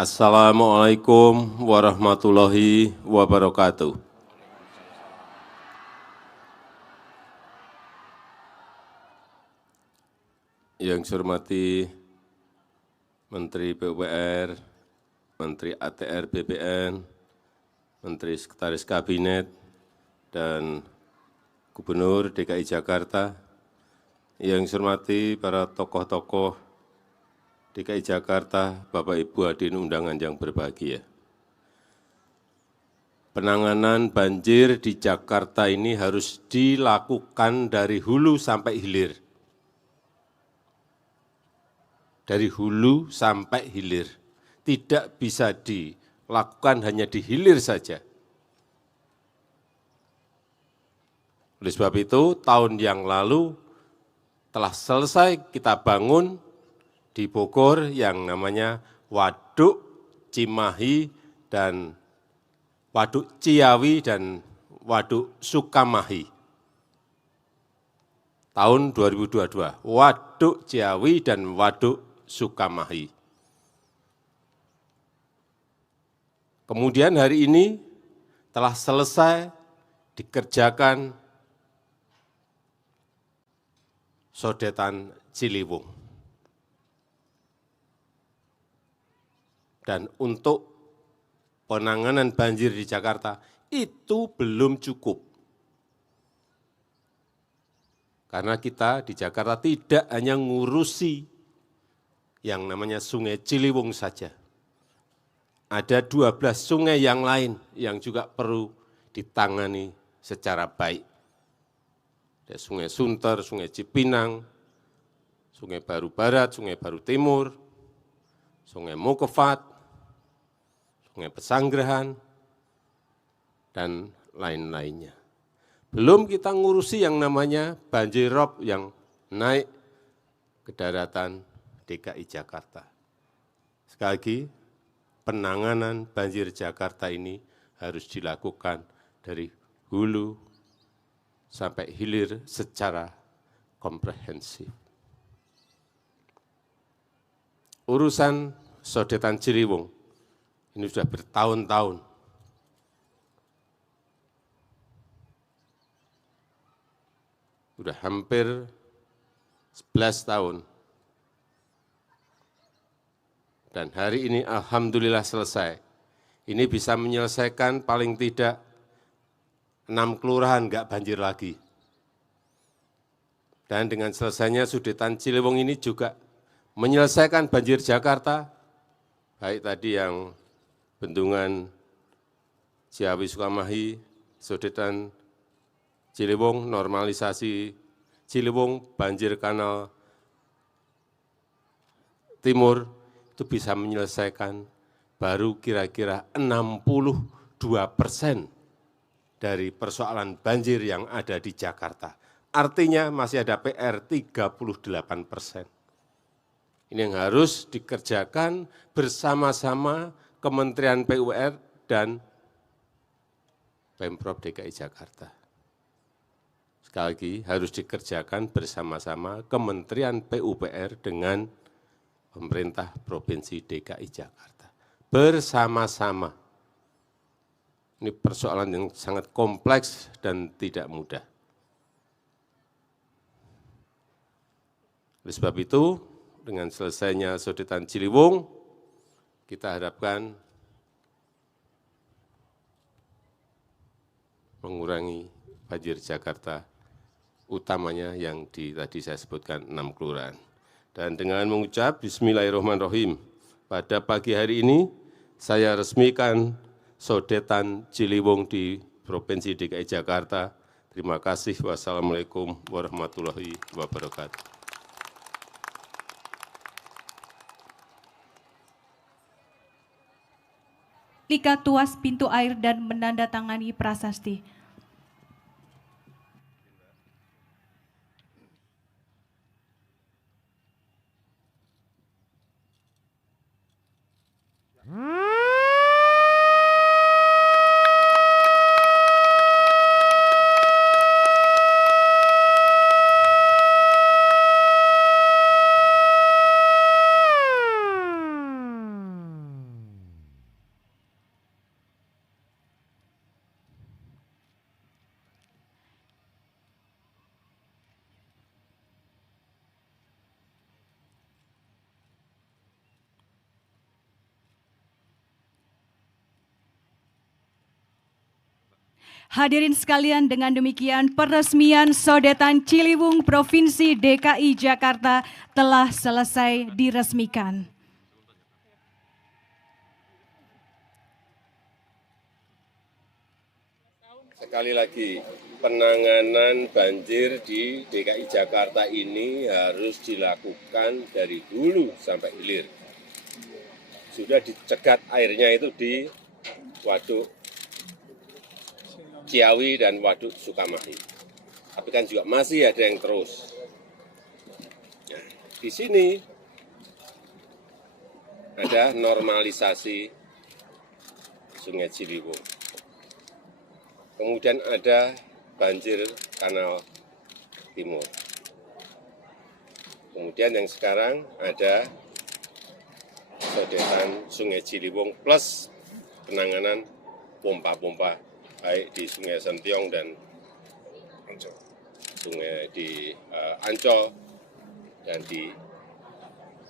Assalamualaikum warahmatullahi wabarakatuh. Yang saya hormati Menteri PUPR, Menteri ATR BPN, Menteri Sekretaris Kabinet, dan Gubernur DKI Jakarta. Yang saya hormati para tokoh-tokoh DKI Jakarta, Bapak Ibu hadirin undangan yang berbahagia. Penanganan banjir di Jakarta ini harus dilakukan dari hulu sampai hilir. Dari hulu sampai hilir. Tidak bisa dilakukan hanya di hilir saja. Oleh sebab itu, tahun yang lalu telah selesai kita bangun di Bogor yang namanya Waduk Cimahi dan Waduk Ciawi dan Waduk Sukamahi. Tahun 2022, Waduk Ciawi dan Waduk Sukamahi. Kemudian hari ini telah selesai dikerjakan Sodetan Ciliwung. Dan untuk penanganan banjir di Jakarta itu belum cukup. Karena kita di Jakarta tidak hanya ngurusi yang namanya Sungai Ciliwung saja. Ada 12 sungai yang lain yang juga perlu ditangani secara baik. Ada Sungai Sunter, Sungai Cipinang, Sungai Baru Barat, Sungai Baru Timur, Sungai Mokefat, Sungai Pesanggerahan, dan lain-lainnya. Belum kita ngurusi yang namanya banjir rob yang naik ke daratan DKI Jakarta. Sekali lagi, penanganan banjir Jakarta ini harus dilakukan dari hulu sampai hilir secara komprehensif. Urusan Sodetan Ciliwung ini sudah bertahun-tahun. Sudah hampir 11 tahun. Dan hari ini alhamdulillah selesai. Ini bisa menyelesaikan paling tidak 6 kelurahan enggak banjir lagi. Dan dengan selesainya Sodetan Ciliwung ini juga menyelesaikan banjir Jakarta, baik tadi yang Bendungan Ciawi Sukamahi, Sodetan Ciliwung, normalisasi Ciliwung, banjir kanal timur, itu bisa menyelesaikan baru kira-kira 62% dari persoalan banjir yang ada di Jakarta. Artinya masih ada PR 38%. Ini yang harus dikerjakan bersama-sama Kementerian PUPR dan Pemprov DKI Jakarta. Sekali lagi harus dikerjakan bersama-sama Kementerian PUPR dengan pemerintah Provinsi DKI Jakarta. Bersama-sama. Ini persoalan yang sangat kompleks dan tidak mudah. Oleh sebab itu, dengan selesainya Sodetan Ciliwung, kita harapkan mengurangi banjir Jakarta, utamanya yang tadi saya sebutkan 6 kelurahan. Dan dengan mengucap Bismillahirrahmanirrahim, pada pagi hari ini saya resmikan Sodetan Ciliwung di Provinsi DKI Jakarta. Terima kasih. Wassalamualaikum warahmatullahi wabarakatuh. Lika tuas pintu air dan menandatangani prasasti. Hadirin sekalian, dengan demikian peresmian Sodetan Ciliwung Provinsi DKI Jakarta telah selesai diresmikan. Sekali lagi, penanganan banjir di DKI Jakarta ini harus dilakukan dari hulu sampai hilir. Sudah dicegat airnya itu di Waduk Ciawi dan Waduk Sukamahi. Tapi kan juga masih ada yang terus. Nah, di sini ada normalisasi Sungai Ciliwung. Kemudian ada banjir Kanal Timur. Kemudian yang sekarang ada sodetan Sungai Ciliwung plus penanganan pompa-pompa baik di Sungai Sentiong dan sungai di Ancol dan di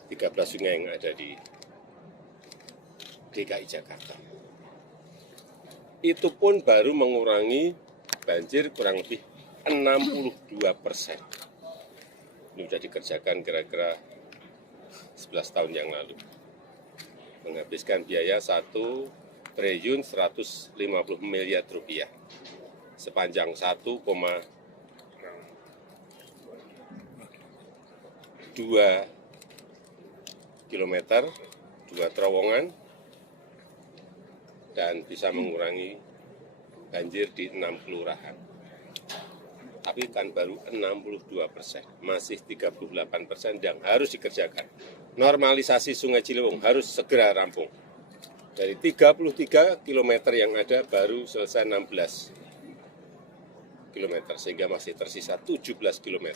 13 sungai yang ada di DKI Jakarta. Itu pun baru mengurangi banjir kurang lebih 62%. Ini sudah dikerjakan kira-kira 11 tahun yang lalu. Menghabiskan biaya 1 triliun 150 miliar rupiah sepanjang 1,2 kilometer, 2 terowongan, dan bisa mengurangi banjir di 6 kelurahan. Tapi kan baru 62%, masih 38% yang harus dikerjakan. Normalisasi Sungai Ciliwung harus segera rampung. Dari 33 km yang ada baru selesai 16 km, sehingga masih tersisa 17 km.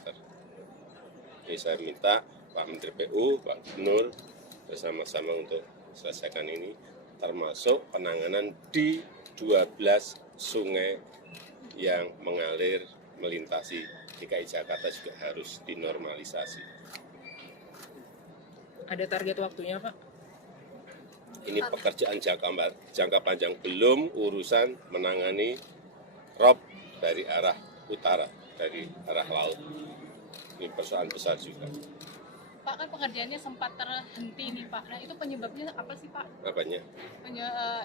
Ini saya minta Pak Menteri PU, Pak Gubernur, bersama-sama untuk selesaikan ini, termasuk penanganan di 12 sungai yang mengalir melintasi DKI Jakarta juga harus dinormalisasi. Ada target waktunya, Pak? Ini pekerjaan jangka panjang, belum urusan menangani rob dari arah utara, dari arah laut. Ini persoalan besar juga. Pak, kan pekerjaannya sempat terhenti nih Pak. Nah itu penyebabnya apa sih Pak? Apanya?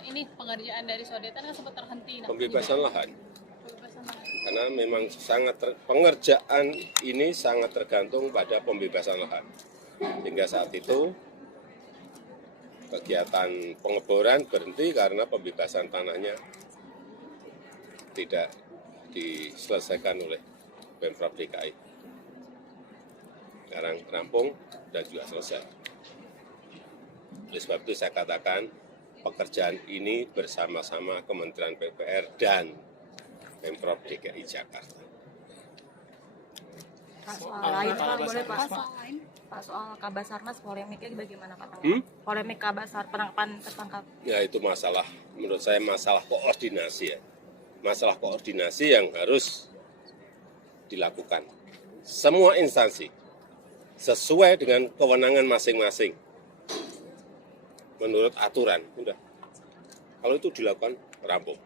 Ini pengerjaan dari Sodetan kan sempat terhenti. Nah, Pembebasan lahan. Pembebasan lahan. Karena memang pengerjaan ini sangat tergantung pada pembebasan lahan. Hingga saat itu kegiatan pengeboran berhenti karena pembebasan tanahnya tidak diselesaikan oleh Pemprov DKI. Sekarang rampung dan juga selesai. Oleh sebab itu saya katakan pekerjaan ini bersama-sama Kementerian PUPR dan Pemprov DKI Jakarta. Soal lain Pak, boleh Pak? Pak, soal Kabasarnas polemiknya bagaimana Pak? Polemik Kabasar penangkapan tertangkap. Ya itu masalah, menurut saya masalah koordinasi ya. Masalah koordinasi yang harus dilakukan. Semua instansi sesuai dengan kewenangan masing-masing. Menurut aturan, udah. Kalau itu dilakukan, rampung.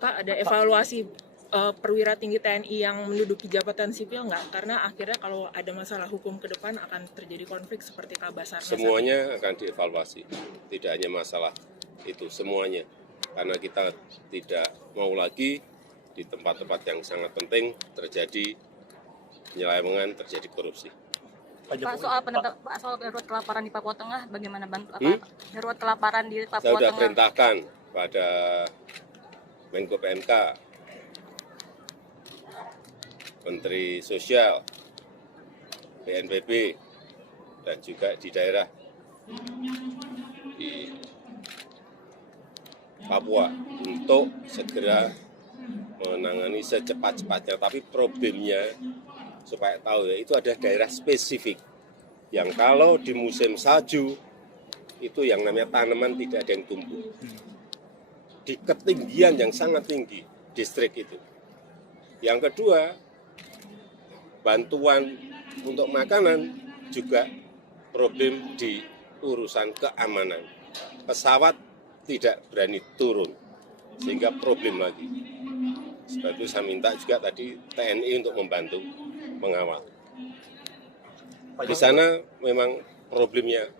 Pak, ada evaluasi perwira tinggi TNI yang menduduki jabatan sipil nggak? Karena akhirnya kalau ada masalah hukum ke depan akan terjadi konflik seperti Kabasarnas. Semuanya akan dievaluasi, tidak hanya masalah itu, semuanya. Karena kita tidak mau lagi di tempat-tempat yang sangat penting terjadi penyelewengan, terjadi korupsi. Pak, soal darurat kelaparan di Papua Tengah, bagaimana bantu apa? Darurat kelaparan di Papua Saya sudah Tengah. perintahkan pada Menko PMK, Menteri Sosial, BNPB, dan juga di daerah di Papua untuk segera menangani secepat-cepatnya. Tapi problemnya, supaya tahu ya, itu ada daerah spesifik yang kalau di musim salju itu yang namanya tanaman tidak ada yang tumbuh. Di ketinggian yang sangat tinggi distrik itu. Yang kedua, bantuan untuk makanan juga problem di urusan keamanan. Pesawat tidak berani turun, sehingga problem lagi. Sebab itu saya minta juga tadi TNI untuk membantu mengawal. Di sana memang problemnya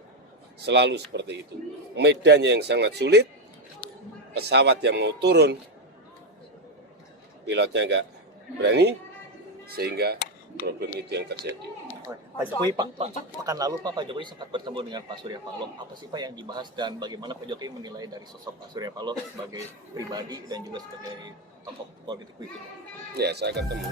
selalu seperti itu. Medannya yang sangat sulit, pesawat yang mau turun, pilotnya nggak berani, sehingga problem itu yang terjadi. Pak Jokowi, pekan lalu Pak Jokowi sempat bertemu dengan Pak Surya Paloh. Apa sih Pak yang dibahas dan bagaimana Pak Jokowi menilai dari sosok Pak Surya Paloh sebagai pribadi dan juga sebagai tokoh politik itu? Ya, saya ketemu.